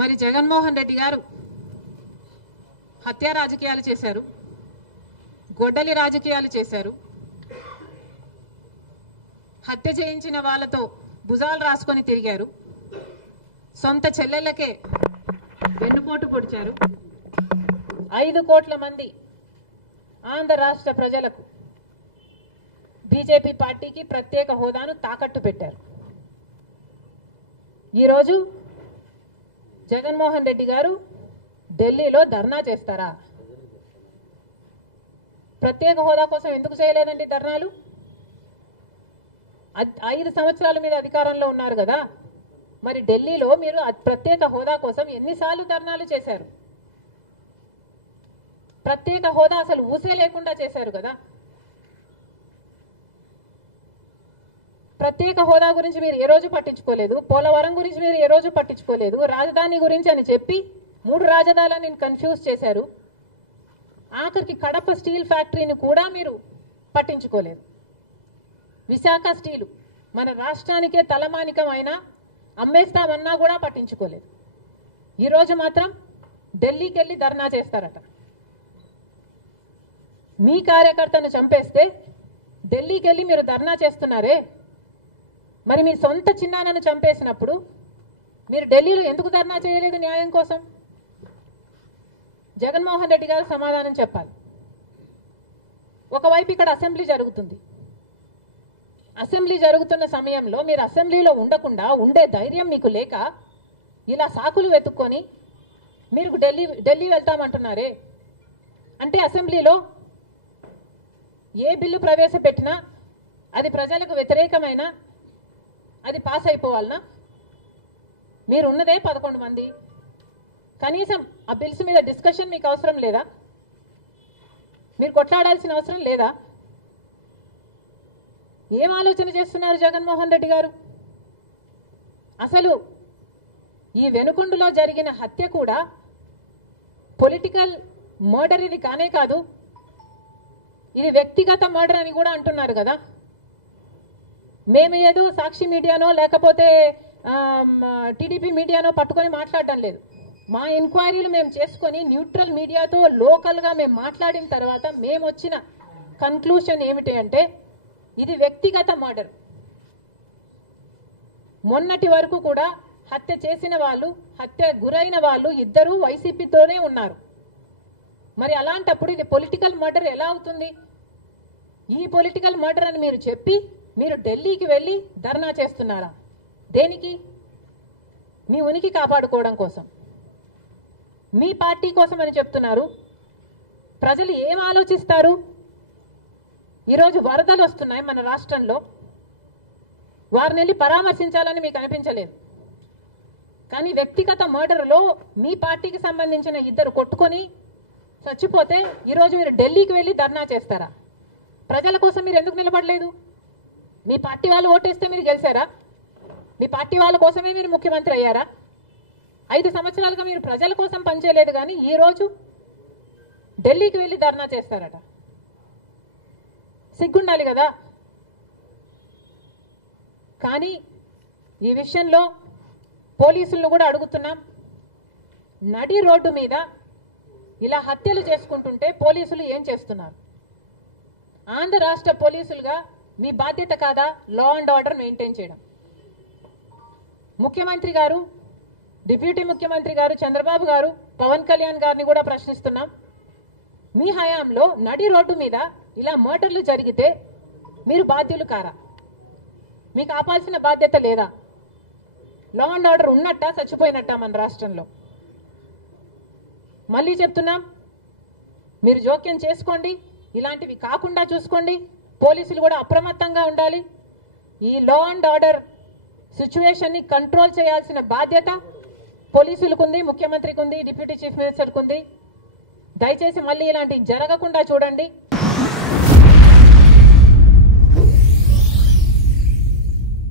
మరి జగన్మోహన్ రెడ్డి గారు హత్య రాజకీయాలు చేశారు, గొడ్డలి రాజకీయాలు చేశారు, హత్య చేయించిన వాళ్ళతో భుజాలు రాసుకొని తిరిగారు, సొంత చెల్లెళ్ళకే వెన్నుపోటు పొడిచారు, 5 కోట్ల మంది ఆంధ్ర రాష్ట్ర ప్రజలకు బీజేపీ పార్టీకి ప్రత్యేక హోదాను తాకట్టు పెట్టారు. ఈరోజు జగన్మోహన్ రెడ్డి గారు ఢిల్లీలో ధర్నా చేస్తారా? ప్రత్యేక హోదా కోసం ఎందుకు చేయలేదండి ధర్నాలు? 5 సంవత్సరాల మీద అధికారంలో ఉన్నారు కదా, మరి ఢిల్లీలో మీరు ప్రత్యేక హోదా కోసం ఎన్నిసార్లు ధర్నాలు చేశారు? ప్రత్యేక హోదా అసలు ఊసే లేకుండా చేశారు కదా. ప్రత్యేక హోదా గురించి మీరు ఏ రోజు పట్టించుకోలేదు, పోలవరం గురించి మీరు ఏ రోజు పట్టించుకోలేదు, రాజధాని గురించి అని చెప్పి 3 రాజధానులను కన్ఫ్యూజ్ చేశారు. ఆఖరికి కడప స్టీల్ ఫ్యాక్టరీని కూడా మీరు పట్టించుకోలేదు. విశాఖ స్టీలు మన రాష్ట్రానికే తలమానికం అయినా అమ్మేస్తామన్నా కూడా పట్టించుకోలేదు. ఈరోజు మాత్రం ఢిల్లీకి వెళ్ళి ధర్నా చేస్తారట. మీ కార్యకర్తను చంపేస్తే ఢిల్లీకి వెళ్ళి మీరు ధర్నా చేస్తున్నారే, మరి మీ సొంత చిన్నాన్నను చంపేసినప్పుడు మీరు ఢిల్లీలో ఎందుకు ధర్నా చేయలేదు న్యాయం కోసం? జగన్మోహన్ రెడ్డి గారు సమాధానం చెప్పాలి. ఒకవైపు ఇక్కడ అసెంబ్లీ జరుగుతుంది. అసెంబ్లీ జరుగుతున్న సమయంలో మీరు అసెంబ్లీలో ఉండకుండా ఉండే ధైర్యం మీకు లేక ఇలా సాకులు వెతుక్కొని మీరు ఢిల్లీ వెళ్తామంటున్నారే. అంటే అసెంబ్లీలో ఏ బిల్లు ప్రవేశపెట్టినా అది ప్రజలకు వ్యతిరేకమైన అది పాస్ అయిపోవాలనా? మీరు ఉన్నదే 11 మంది. కనీసం ఆ బిల్స్ మీద డిస్కషన్ మీకు అవసరం లేదా? మీరు కొట్లాడాల్సిన అవసరం లేదా? ఏం ఆలోచన చేస్తున్నారు జగన్మోహన్ రెడ్డి గారు? అసలు ఈ వెనుకొండలో జరిగిన హత్య కూడా పొలిటికల్ మర్డర్ ఇది కానే కాదు, ఇది వ్యక్తిగత మర్డర్ అని కూడా అంటున్నారు కదా. మేము ఏదో సాక్షి మీడియానో లేకపోతే టీడీపీ మీడియానో పట్టుకొని మాట్లాడడం లేదు. మా ఎంక్వైరీలు మేము చేసుకొని న్యూట్రల్ మీడియాతో లోకల్గా మేము మాట్లాడిన తర్వాత మేము వచ్చిన కన్క్లూషన్ ఏమిటి అంటే ఇది వ్యక్తిగత మర్డర్. మొన్నటి వరకు కూడా హత్య చేసిన వాళ్ళు, హత్య గురైన వాళ్ళు ఇద్దరూ వైసీపీతోనే ఉన్నారు. మరి అలాంటప్పుడు ఇది పొలిటికల్ మర్డర్ ఎలా అవుతుంది? ఈ పొలిటికల్ మర్డర్ అని మీరు చెప్పి మీరు ఢిల్లీకి వెళ్ళి ధర్నా చేస్తున్నారా? దేనికి? మీ ఉనికి కాపాడుకోవడం కోసం, మీ పార్టీ కోసం అని చెప్తున్నారు. ప్రజలు ఏం ఆలోచిస్తారు? ఈరోజు వరదలు వస్తున్నాయి మన రాష్ట్రంలో, వారిని వెళ్ళి పరామర్శించాలని మీకు అనిపించలేదు. కానీ వ్యక్తిగత మర్డర్లో మీ పార్టీకి సంబంధించిన 2 కొట్టుకొని చచ్చిపోతే ఈరోజు మీరు ఢిల్లీకి వెళ్ళి ధర్నా చేస్తారా? ప్రజల కోసం మీరు ఎందుకు నిలబడలేదు? మీ పార్టీ వాళ్ళు ఓటేస్తే మీరు గెలిచారా? మీ పార్టీ వాళ్ళ కోసమే మీరు ముఖ్యమంత్రి అయ్యారా? 5 సంవత్సరాలుగా మీరు ప్రజల కోసం పనిచేయలేదు, కానీ ఈరోజు ఢిల్లీకి వెళ్ళి ధర్నా చేస్తారట. సిగ్గుండాలి కదా. కానీ ఈ విషయంలో పోలీసులను కూడా అడుగుతున్నాం. నడి రోడ్డు మీద ఇలా హత్యలు చేసుకుంటుంటే పోలీసులు ఏం చేస్తున్నారు? ఆంధ్ర రాష్ట్ర పోలీసులుగా మీ బాధ్యత కాదా లా అండ్ ఆర్డర్ మెయింటైన్ చేయడం? ముఖ్యమంత్రి గారు, డిప్యూటీ ముఖ్యమంత్రి గారు చంద్రబాబు గారు, పవన్ కళ్యాణ్ గారిని కూడా ప్రశ్నిస్తున్నాం. మీ హయాంలో నడి రోడ్డు మీద ఇలా మర్డర్లు జరిగితే మీరు బాధ్యులు కారా? మీకు ఆపాల్సిన బాధ్యత లేదా? లా అండ్ ఆర్డర్ ఉన్నట్టా చచ్చిపోయినట్టా మన రాష్ట్రంలో? మళ్ళీ చెప్తున్నాం, మీరు జోక్యం చేసుకోండి, ఇలాంటివి కాకుండా చూసుకోండి. పోలీసులు కూడా అప్రమత్తంగా ఉండాలి. ఈ లా అండ్ ఆర్డర్ సిచ్యువేషన్ని కంట్రోల్ చేయాల్సిన బాధ్యత పోలీసులకు ఉంది, ముఖ్యమంత్రికి ఉంది, డిప్యూటీ చీఫ్ మినిస్టర్కి ఉంది. దయచేసి మళ్ళీ ఇలాంటివి జరగకుండా చూడండి.